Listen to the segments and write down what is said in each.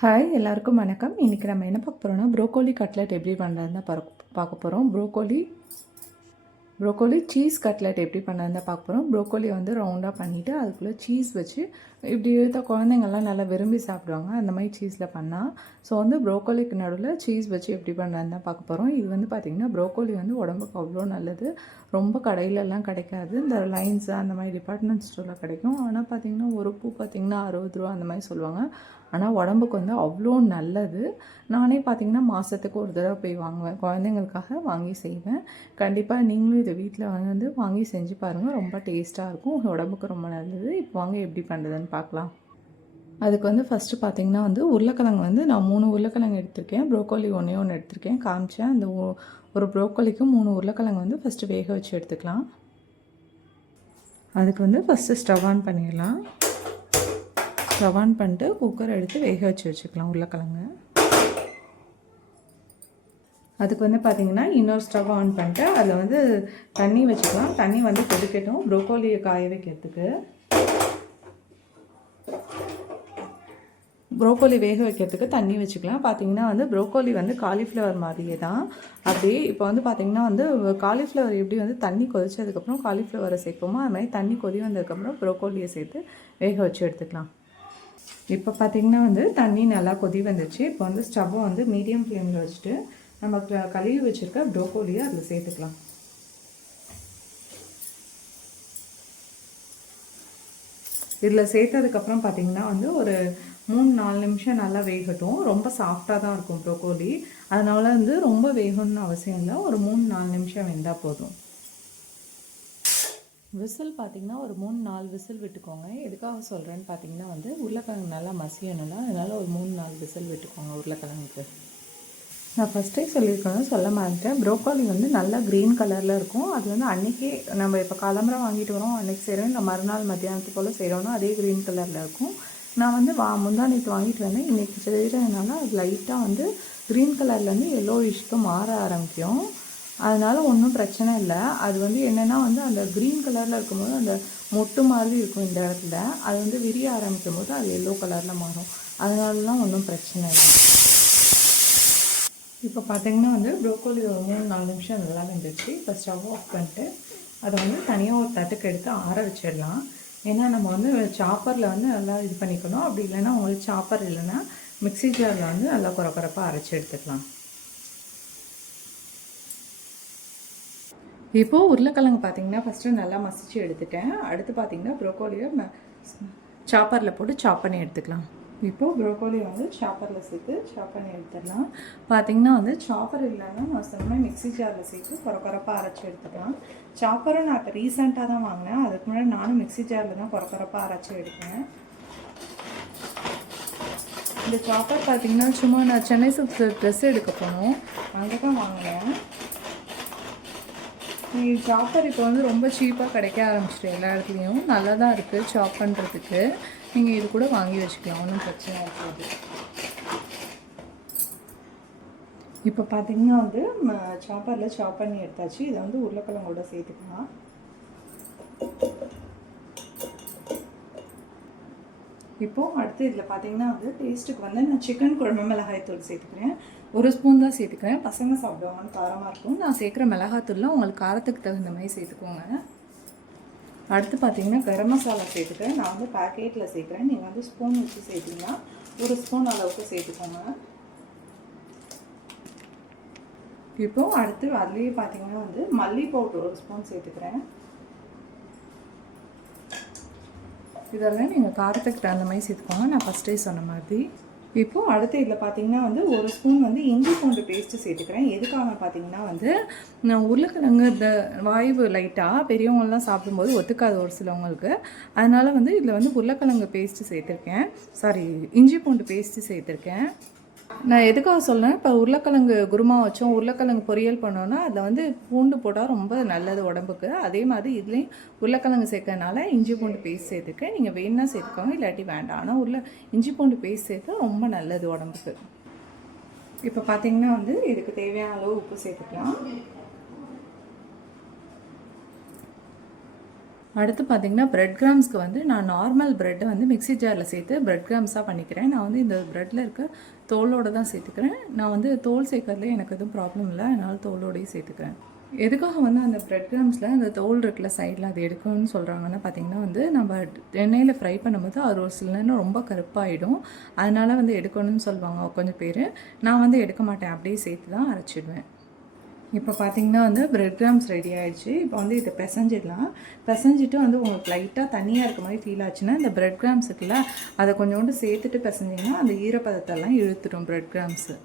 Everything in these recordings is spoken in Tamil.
ஹாய் எல்லாருக்கும் வணக்கம். இன்றைக்கி நம்ம என்ன பார்க்க போகிறோம்னா ப்ரோக்கோலி கட்லெட் எப்படி பண்ணுறதுன்னு பார்க்க போகிறோம். ப்ரோக்கோலி சீஸ் கட்லெட் எப்படி பண்ணுறதுன்னு பார்க்க போகிறோம். ப்ரோக்கோலி வந்து ரவுண்டாக பண்ணிவிட்டு அதுக்குள்ளே சீஸ் வச்சு இப்படி எடுத்த குழந்தைங்கள்லாம் நல்லா விரும்பி சாப்பிடுவாங்க அந்த மாதிரி சீஸில் பண்ணால். ஸோ வந்து ப்ரோக்கோலிக்கு நடுவில் சீஸ் வச்சு எப்படி பண்ணுறதுன்னு தான் பார்க்க போகிறோம். இது வந்து பார்த்திங்கன்னா ப்ரோக்கோலி வந்து உடம்புக்கு அவ்வளோ நல்லது. ரொம்ப கடையிலலாம் கிடைக்காது. இந்த லைன்ஸு அந்த மாதிரி டிபார்ட்மெண்ட் ஸ்டோரில் கிடைக்கும். ஆனால் பார்த்திங்கன்னா ஒரு பூ பார்த்திங்கன்னா 60 ரூபா அந்த மாதிரி சொல்லுவாங்க. ஆனால் உடம்புக்கு வந்து அவ்வளோ நல்லது. நானே பார்த்திங்கன்னா மாதத்துக்கு ஒரு தடவை போய் வாங்குவேன். குழந்தைங்களுக்காக வாங்கி செய்வேன். கண்டிப்பாக நீங்களும் இதை வீட்டில் வந்து வாங்கி செஞ்சு பாருங்கள். ரொம்ப டேஸ்ட்டாக இருக்கும், உடம்புக்கு ரொம்ப நல்லது. இப்போ வாங்க எப்படி பண்ணுறதுன்னு பார்க்கலாம். அதுக்கு வந்து ஃபஸ்ட்டு பார்த்திங்கன்னா வந்து உருளைக்கிழங்கு வந்து நான் 3 உருளைக்கிழங்கு எடுத்திருக்கேன். ப்ரோக்கோலி ஒன்றே ஒன்று எடுத்திருக்கேன், காமிச்சேன். அந்த ஒரு ப்ரோக்கோலிக்கு 3 உருளைக்கிழங்கு வந்து ஃபஸ்ட்டு வேக வச்சு எடுத்துக்கலாம். அதுக்கு வந்து ஃபஸ்ட்டு ஸ்டவ் ஆன் பண்ணிடலாம். ஸ்டவ் ஆன் பண்ணிட்டு குக்கர் எடுத்து வேக வச்சுக்கலாம் உருளைக்கிழங்கு. அதுக்கு வந்து பார்த்திங்கன்னா இன்னொரு ஸ்டவ் ஆன் பண்ணிட்டு அதில் வந்து தண்ணி வச்சுக்கலாம். தண்ணி வந்து கொதிக்கட்டும் ப்ரோக்கோலியை காய வைக்கிறதுக்கு. ப்ரோக்கோலி வேக வைக்கிறதுக்கு தண்ணி வச்சுக்கலாம். பார்த்திங்கன்னா வந்து ப்ரோக்கோலி வந்து காலிஃப்ளவர் மாதிரியே தான். அப்படி இப்போ வந்து பார்த்திங்கன்னா வந்து காலிஃப்ளவர் எப்படி வந்து தண்ணி கொதிச்சதுக்கப்புறம் காலிஃப்ளவரை சேர்ப்போமோ அது மாதிரி தண்ணி கொதி வந்ததுக்கப்புறம் ப்ரோக்கோலியை சேர்த்து வேக வச்சு எடுத்துக்கலாம். இப்போ பார்த்திங்கன்னா வந்து தண்ணி நல்லா கொதி வந்துச்சு. இப்போ வந்து ஸ்டவ்வை வந்து மீடியம் ஃப்ளேமில் வச்சுட்டு நம்ம கழுவி வச்சுருக்க ப்ரோக்கோலியை அதில் சேர்த்துக்கலாம். இதில் சேர்த்ததுக்கப்புறம் பார்த்திங்கன்னா வந்து ஒரு 3-4 நிமிஷம் நல்லா வேகட்டும். ரொம்ப சாஃப்டாக தான் இருக்கும் ப்ரோக்கோலி. அதனால் வந்து ரொம்ப வேகணும்னு அவசியம் இல்லை. ஒரு 3-4 நிமிஷம் வெந்தால் போதும். விசில் பார்த்திங்கன்னா ஒரு 3-4 விசில் விட்டுக்கோங்க. எதுக்காக சொல்கிறேன்னு பார்த்திங்கன்னா வந்து உருளைக்கிழங்கு நல்லா மசியணும்ல, அதனால் ஒரு 3-4 விசில் விட்டுக்கோங்க உருளைக்கிழங்குக்கு. நான் ஃபஸ்ட்டே சொல்லியிருக்கணும், சொல்ல மாட்டேன். ப்ரோக்கோலி வந்து நல்லா க்ரீன் கலரில் இருக்கும். அது வந்து அன்றைக்கே நம்ம இப்போ காலம்பரம் வாங்கிட்டு வரோம், அன்றைக்கி செய்கிறோம், இல்லை மறுநாள் மத்தியானத்து போல் செய்கிறோன்னா அதே க்ரீன் கலரில் இருக்கும். நான் வந்து முந்தானேற்று வாங்கிட்டு வந்தேன். இன்றைக்கி செய்கிறதுனால அது லைட்டாக வந்து க்ரீன் கலர்லேருந்து எல்லோயிஷ்க்கு மாற ஆரம்பிக்கும். அதனால் ஒன்றும் பிரச்சனை இல்லை. அது வந்து என்னென்னா வந்து அந்த க்ரீன் கலரில் இருக்கும்போது அந்த மொட்டு மாதிரி இருக்கும் இந்த இடத்துல. அது வந்து விரிய ஆரம்பிக்கும் போது அது எல்லோ கலரில் மாறும். அதனாலலாம் ஒன்றும் பிரச்சனை இல்லை. இப்போ பார்த்திங்கன்னா வந்து ப்ரோக்கோலி ஒரு 3-4 நிமிஷம் நல்லா வெந்துடுச்சு. இப்போ ஸ்டவ் ஆஃப் பண்ணிட்டு அதை வந்து தனியாக ஒரு தட்டுக்கு எடுத்து ஆற வச்சிடலாம். ஏன்னா நம்ம வந்து சாப்பரில் வந்து நல்லா இது பண்ணிக்கணும். அப்படி இல்லைன்னா உங்களுக்கு சாப்பர் இல்லைன்னா மிக்ஸி ஜாரில் வந்து நல்லா குறப்பாக அரைச்சி எடுத்துக்கலாம். இப்போது உருளைக்கிழங்கு பார்த்திங்கன்னா ஃபஸ்ட்டு நல்லா மசிச்சு எடுத்துட்டேன். அடுத்து பார்த்திங்கன்னா ப்ரோக்கோலியை சாப்பரில் போட்டு சாப் பண்ணி எடுத்துக்கலாம். இப்போது ப்ரோக்கோலி வந்து சாப்பரில் சேர்த்து சாப் பண்ணி எடுத்துடலாம். பார்த்திங்கன்னா வந்து சாப்பர் இல்லைன்னா நான் சொன்ன மிக்ஸி ஜாரில் சேர்த்து குறப்பாக அரைச்சி எடுத்துக்கலாம். சாப்பரும் நான் இப்போ ரீசெண்டாக தான் வாங்கினேன். அதுக்கு முன்னாடி நானும் மிக்ஸி ஜாரில் தான் குறப்பாக அரைச்சி எடுத்தேன். இந்த சாப்பர் பார்த்திங்கன்னா சும்மா நான் சென்னை சில்க்ஸில் ட்ரெஸ் எடுக்க போனோம், அங்கே தான் வாங்கினேன். சாப்பர் இப்போ வந்து ரொம்ப சீப்பாக கிடைக்க ஆரம்பிச்சிட்டு எல்லா இடத்துலையும் நல்லா தான் இருக்குது சாப் பண்ணுறதுக்கு. நீங்கள் இது கூட வாங்கி வச்சுக்கலாம், ஒன்றும் பிரச்சனை இருக்காது. இப்போ பார்த்திங்கன்னா வந்து சாப்பரில் சாப் பண்ணி எடுத்தாச்சு. இதை வந்து உருளைக்கிழங்கோட சேர்த்துக்கலாம். இப்போது அடுத்து இதில் பார்த்திங்கன்னா வந்து டேஸ்ட்டுக்கு வந்து நான் சிக்கன் குழம்பு மிளகாய்த்தூள் சேர்த்துக்கிறேன். 1 ஸ்பூன் தான் சேர்த்துக்கிறேன். பசங்க சாப்பிடுவாங்கன்னு காரமாக இருக்கும். நான் சேர்க்குற மிளகாத்தூளில் உங்களுக்கு காரத்துக்கு தகுந்த மாதிரி சேர்த்துக்கோங்க. அடுத்து பார்த்திங்கன்னா கரம் மசாலா சேர்த்துக்கிறேன். நான் வந்து பேக்கெட்டில் சேர்க்குறேன். நீங்கள் வந்து ஸ்பூன் வச்சு சேர்த்திங்கன்னா 1 ஸ்பூன் அளவுக்கு சேர்த்துக்கோங்க. இப்போது அடுத்து அதுலேயே பார்த்திங்கன்னா வந்து மல்லி பவுடர் 1 ஸ்பூன் சேர்த்துக்கிறேன். இதெல்லாம் நீங்கள் காரத்துக்கு தகுந்த மாதிரி சேர்த்துக்கோங்க, நான் ஃபஸ்ட்டே சொன்ன மாதிரி. இப்போது அடுத்து இதில் பார்த்திங்கன்னா வந்து 1 ஸ்பூன் வந்து இஞ்சி பூண்டு பேஸ்ட்டு சேர்த்துக்கிறேன். எதுக்காக பார்த்திங்கன்னா வந்து உருளைக்கிழங்கு இந்த வாய்வு லைட்டாக பெரியவங்களாம் சாப்பிடும்போது ஒத்துக்காது ஒரு சிலவங்களுக்கு. அதனால் வந்து இதில் வந்து உருளைக்கிழங்கு பேஸ்ட்டு சேர்த்துருக்கேன், இஞ்சி பூண்டு பேஸ்ட்டு சேர்த்துருக்கேன். நான் எதுக்காக சொல்கிறேன், இப்போ உருளைக்கிழங்கு குருமா வச்சோம், உருளைக்கிழங்கு பொரியல் பண்ணோன்னா அதில் வந்து பூண்டு போட்டால் ரொம்ப நல்லது உடம்புக்கு. அதே மாதிரி இதுலேயும் உருளைக்கிழங்கு சேர்க்கறனால இஞ்சி பூண்டு பேஸ்ட் சேர்த்துக்க. நீங்கள் வேணுன்னா சேர்த்துக்கோங்க, இல்லாட்டி வேண்டாம். ஆனால் இஞ்சி பூண்டு பேஸ்ட் சேர்த்து ரொம்ப நல்லது உடம்புக்கு. இப்போ பார்த்திங்கன்னா வந்து இதுக்கு தேவையான அளவு உப்பு சேர்த்துக்கலாம். அடுத்து பார்த்திங்கன்னா பிரெட் கிராம்ஸ்க்கு வந்து நான் நார்மல் ப்ரெட்டை வந்து மிக்ஸி ஜாரில் சேர்த்து பிரெட் கிராம்ஸாக பண்ணிக்கிறேன். நான் வந்து இந்த ப்ரெட்டில் இருக்க தோலோடு தான் சேர்த்துக்கிறேன். நான் வந்து தோல் சேர்க்கறதுல எனக்கு எதுவும் ப்ராப்ளம் இல்லை, அதனால் தோலோடையும் சேர்த்துக்கிறேன். எதுக்காக வந்து அந்த பிரெட் கிராம்ஸில் அந்த தோல் இருக்குல்ல சைடில் அது எடுக்கணும்னு சொல்கிறாங்கன்னா பார்த்திங்கன்னா வந்து நம்ம எண்ணெயில் ஃப்ரை பண்ணும்போது அது ஒரு சில நேரம் ரொம்ப கருப்பாகிடும், அதனால் வந்து எடுக்கணும்னு சொல்லுவாங்க கொஞ்சம் பேர். நான் வந்து எடுக்க மாட்டேன், அப்படியே சேர்த்து தான் அரைச்சிடுவேன். இப்போ பார்த்திங்கன்னா வந்து பிரெட் கிராம்ஸ் ரெடி ஆகிடுச்சு. இப்போ வந்து இதை பிசைஞ்சிடலாம். பிசைஞ்சிட்டு வந்து உங்களுக்கு லைட்டாக தண்ணியாக இருக்க மாதிரி ஃபீல் ஆச்சுன்னா இந்த பிரெட் கிராம்ஸ் இருக்குல்ல அதை கொஞ்சோண்டு சேர்த்துட்டு பிசைஞ்சிங்கன்னா அந்த ஈரப்பதத்தெல்லாம் இழுத்துடும் பிரெட் கிராம்ஸு.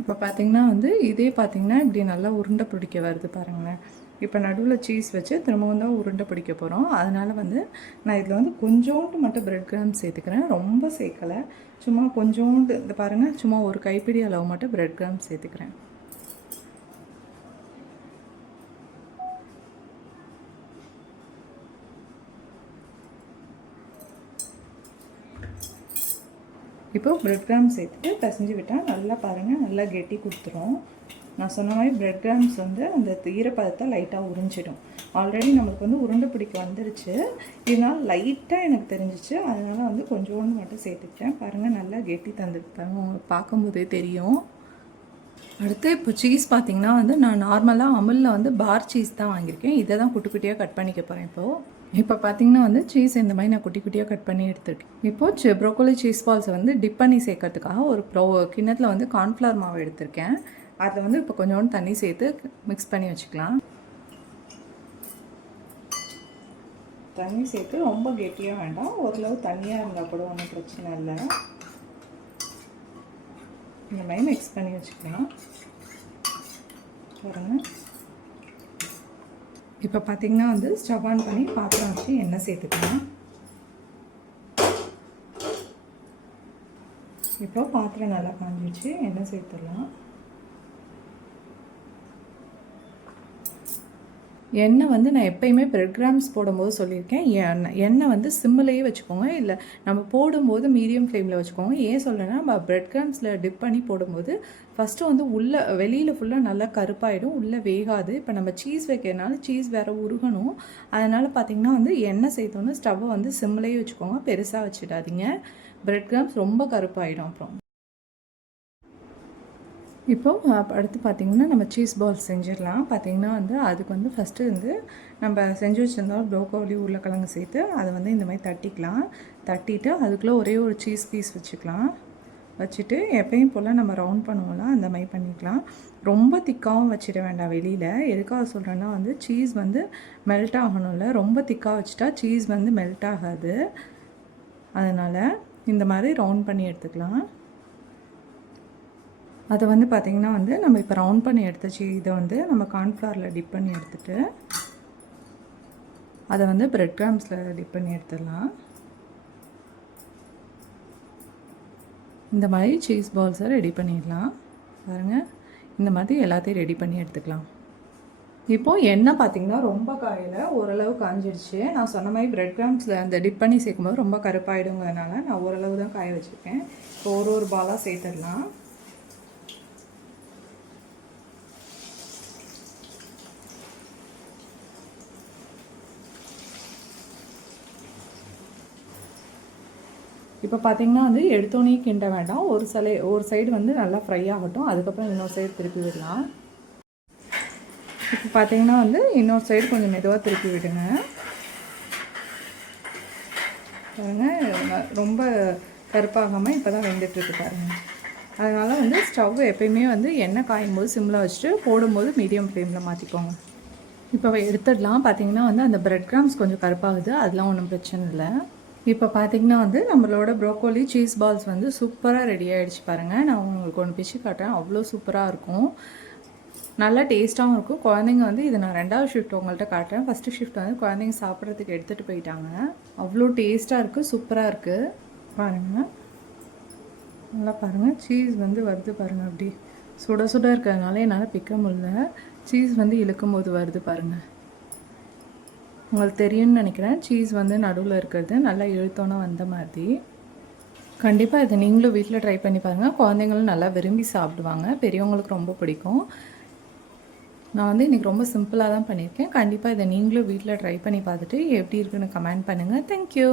இப்போ பார்த்திங்கன்னா வந்து இதே பார்த்திங்கன்னா இப்படி நல்லா உருண்டை பிடிக்க வருது பாருங்களேன். இப்போ நடுவில் சீஸ் வச்சு திரும்பவும் தான் உருண்டை பிடிக்க போகிறோம். அதனால் வந்து நான் இதில் வந்து கொஞ்சோண்டு மட்டும் பிரெட் கிராம்ஸ் சேர்த்துக்கிறேன், ரொம்ப சேர்க்கலை. சும்மா கொஞ்சோண்டு இந்த பாருங்கள், சும்மா ஒரு கைப்பிடி அளவு மட்டும் பிரெட் கிராம்ஸ் சேர்த்துக்கிறேன். இப்போ பிரெட் கிராம்ஸ் சேர்த்துட்டு பிசைஞ்சு விட்டால் நல்லா பாருங்கள், நல்லா கெட்டி கொடுத்துரும். நான் சொன்ன மாதிரி பிரெட் கிராம்ஸ் வந்து அந்த ஈரப்பதத்தை லைட்டாக உறிஞ்சிடும். ஆல்ரெடி நம்மளுக்கு வந்து உருண்டை பிடிக்க வந்துருச்சு, இதனால் லைட்டாக எனக்கு தெரிஞ்சிச்சு, அதனால் வந்து கொஞ்சோண்டு மட்டும் சேர்த்துக்கிட்டேன். பாருங்கள் நல்லா கெட்டி தந்துருப்பாங்க, உங்களுக்கு பார்க்கும்போதே தெரியும். அடுத்து இப்போ சீஸ் பார்த்திங்கன்னா வந்து நான் நார்மலாக அமுலில் வந்து பார் சீஸ் தான் வாங்கியிருக்கேன். இதை தான் குட்டி குட்டியாக கட் பண்ணிக்க போகிறேன். இப்போ பார்த்திங்கன்னா வந்து சீஸ் இந்த மாதிரி நான் குட்டி குட்டியாக கட் பண்ணி எடுத்துருக்கேன். இப்போது ப்ரோக்கோலி சீஸ் பால்ஸை வந்து டிப் பண்ணி சேர்க்கறதுக்காக ஒரு கிண்ணத்தில் வந்து கார்ன்ஃப்ளவர் மாவு எடுத்திருக்கேன். அதில் வந்து இப்போ கொஞ்சோண்டு தண்ணி சேர்த்து மிக்ஸ் பண்ணி வச்சுக்கலாம். தண்ணி சேர்த்து ரொம்ப கெட்டியாக வேண்டாம், ஓரளவு தண்ணியாக இருந்தால் கூட ஒன்றும் பிரச்சனை இல்லை. இந்த மாதிரி மிக்ஸ் பண்ணி வச்சுக்கலாம். பாருங்கள், இப்போ பார்த்திங்கன்னா வந்து ஸ்டவ் ஆன் பண்ணி பாத்திரம் வச்சு எண்ணெய் சேர்த்துக்கலாம். இப்போ பாத்திரம் நல்லா காஞ்சிச்சு, எண்ணெய் சேர்த்துடலாம். எண்ணெய் வந்து நான் எப்போயுமே பிரெட் கிராம்ஸ் போடும்போது சொல்லியிருக்கேன், எண்ணெய் வந்து சிம்மிலேயே வச்சுக்கோங்க, இல்லை நம்ம போடும்போது மீடியம் ஃப்ளேமில் வச்சுக்கோங்க. ஏன் சொல்கிறேன்னா நம்ம பிரெட் கிராம்ஸில் டிப் பண்ணி போடும்போது ஃபஸ்ட்டு வந்து வெளியில் ஃபுல்லாக நல்லா கருப்பாயிடும், உள்ளே வேகாது. இப்போ நம்ம சீஸ் வைக்கிறதுனால சீஸ் வேறு உருகணும், அதனால் பார்த்திங்கன்னா வந்து எண்ணெய் சேர்த்தோன்னு ஸ்டவ்வை வந்து சிம்மிலேயே வச்சுக்கோங்க, பெருசாக வச்சுடாதீங்க. பிரெட் கிராம்ஸ் ரொம்ப கருப்பாயிடும் அப்புறம். இப்போது அடுத்து பார்த்திங்கன்னா நம்ம சீஸ் பால்ஸ் செஞ்சிடலாம். பார்த்திங்கன்னா வந்து அதுக்கு வந்து ஃபஸ்ட்டு வந்து நம்ம செஞ்சு வச்சுருந்தோம் ப்ரோக்கோலி உருளைக்கிழங்கு சேர்த்து அதை வந்து இந்த மாதிரி தட்டிக்கலாம். தட்டிட்டு அதுக்குள்ளே ஒரே ஒரு சீஸ் பீஸ் வச்சுக்கலாம். வச்சுட்டு எப்பயும் போல் நம்ம ரவுண்ட் பண்ணுவோம்ல அந்த மாதிரி பண்ணிக்கலாம். ரொம்ப திக்காகவும் வச்சிட வேண்டாம் வெளியில். எதுக்காக சொல்கிறேன்னா வந்து சீஸ் வந்து மெல்ட் ஆகணும்ல, ரொம்ப திக்காக வச்சுட்டா சீஸ் வந்து மெல்ட் ஆகாது. அதனால் இந்த மாதிரி ரவுண்ட் பண்ணி எடுத்துக்கலாம். அதை வந்து பார்த்திங்கன்னா வந்து நம்ம இப்போ ரவுண்ட் பண்ணி எடுத்துச்சு இதை வந்து நம்ம கார்ன்ஃப்ளவரில் டிப் பண்ணி எடுத்துகிட்டு அதை வந்து பிரெட் கிராம்ஸில் டிப் பண்ணி எடுத்துடலாம். இந்த மாதிரி சீஸ் பால்ஸை ரெடி பண்ணிடலாம். பாருங்கள், இந்த மாதிரி எல்லாத்தையும் ரெடி பண்ணி எடுத்துக்கலாம். இப்போது எண்ணெய் பார்த்திங்கன்னா ரொம்ப காயில், ஓரளவு காஞ்சிடுச்சு. நான் சொன்ன மாதிரி பிரெட் கிராம்ஸில் அந்த டிப் பண்ணி சேர்க்கும்போது ரொம்ப கருப்பாயிடுங்கிறதுனால நான் ஓரளவு தான் காய வச்சுருக்கேன். இப்போ ஒரு பாலாக சேர்த்துடலாம். இப்போ பார்த்திங்கன்னா வந்து எடுத்தோன்னே கிண்ட வேண்டாம், ஒரு சைடு வந்து நல்லா ஃப்ரை ஆகட்டும், அதுக்கப்புறம் இன்னொரு சைடு திருப்பி விடலாம். இப்போ பார்த்திங்கன்னா வந்து இன்னொரு சைடு கொஞ்சம் மெதுவாக திருப்பி விடுங்க. பாருங்கள், ரொம்ப கருப்பாகாமல் இப்போ தான் வெந்துட்டுருக்கு பாருங்கள். அதனால் வந்து ஸ்டவ் எப்பயுமே வந்து எண்ணெய் காயும் போது சிம்மில் வச்சுட்டு போடும்போது மீடியம் ஃப்ளேமில் மாற்றிக்கோங்க. இப்போ எடுத்துடலாம். பார்த்திங்கன்னா வந்து அந்த பிரெட் கிராம்ஸ் கொஞ்சம் கருப்பாகுது, அதெல்லாம் ஒன்றும் பிரச்சனை இல்லை. இப்போ பார்த்திங்கன்னா வந்து நம்மளோட ப்ரோக்கோலி சீஸ் பால்ஸ் வந்து சூப்பராக ரெடி ஆகிடுச்சு பாருங்கள். நான் உங்களுக்கு ஒன்று பிச்சு காட்டுறேன், அவ்வளோ சூப்பராக இருக்கும், நல்லா டேஸ்ட்டாகவும் இருக்கும். குழந்தைங்க வந்து இதை நான் 2வது ஷிஃப்ட் உங்கள்கிட்ட காட்டுறேன். ஃபஸ்ட்டு ஷிஃப்ட் வந்து குழந்தைங்க சாப்பிட்றதுக்கு எடுத்துகிட்டு போயிட்டாங்க. அவ்வளோ டேஸ்ட்டாக இருக்குது, சூப்பராக இருக்குது. பாருங்கள், நல்லா பாருங்கள், சீஸ் வந்து வருது பாருங்கள், அப்படி சுட சுட இருக்கிறதுனால என்னால் பிக்க முடியல. சீஸ் வந்து இழுக்கும் போது வருது பாருங்கள், உங்களுக்கு தெரியும்னு நினைக்கிறேன். சீஸ் வந்து நடுவில் இருக்கிறது நல்லா இழுத்தோன்னா வந்த மாதிரி. கண்டிப்பாக இதை நீங்களும் வீட்டில் ட்ரை பண்ணி பாருங்கள். குழந்தைங்களும் நல்லா விரும்பி சாப்பிடுவாங்க, பெரியவங்களுக்கு ரொம்ப பிடிக்கும். நான் வந்து இன்றைக்கி ரொம்ப சிம்பிளாக தான் பண்ணியிருக்கேன். கண்டிப்பாக இதை நீங்களும் வீட்டில் ட்ரை பண்ணி பார்த்துட்டு எப்படி இருக்குன்னு கமெண்ட் பண்ணுங்கள். தேங்க்யூ.